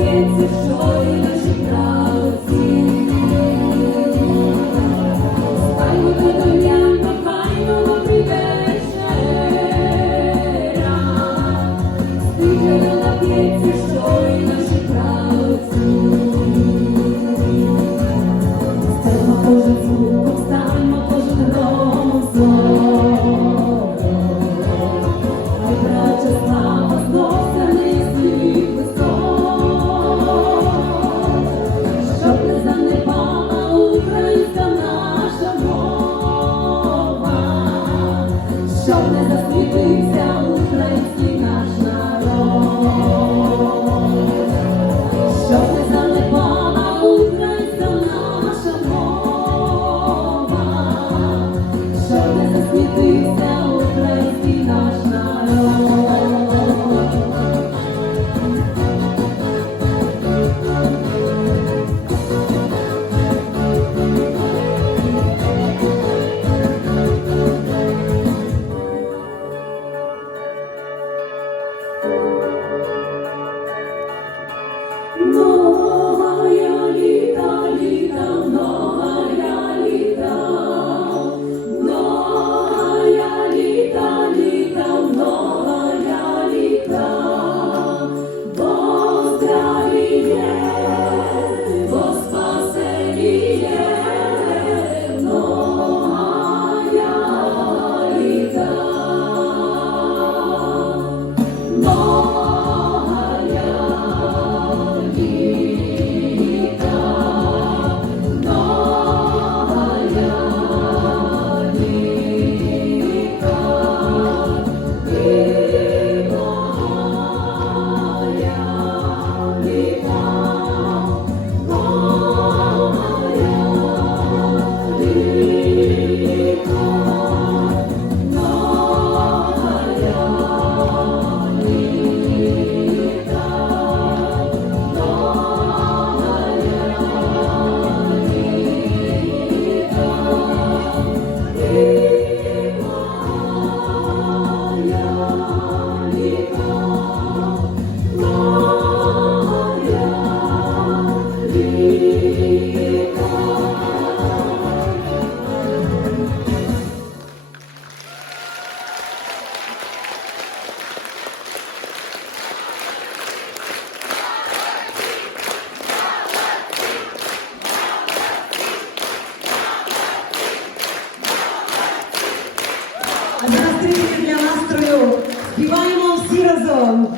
It's a short Співаємо всі разом.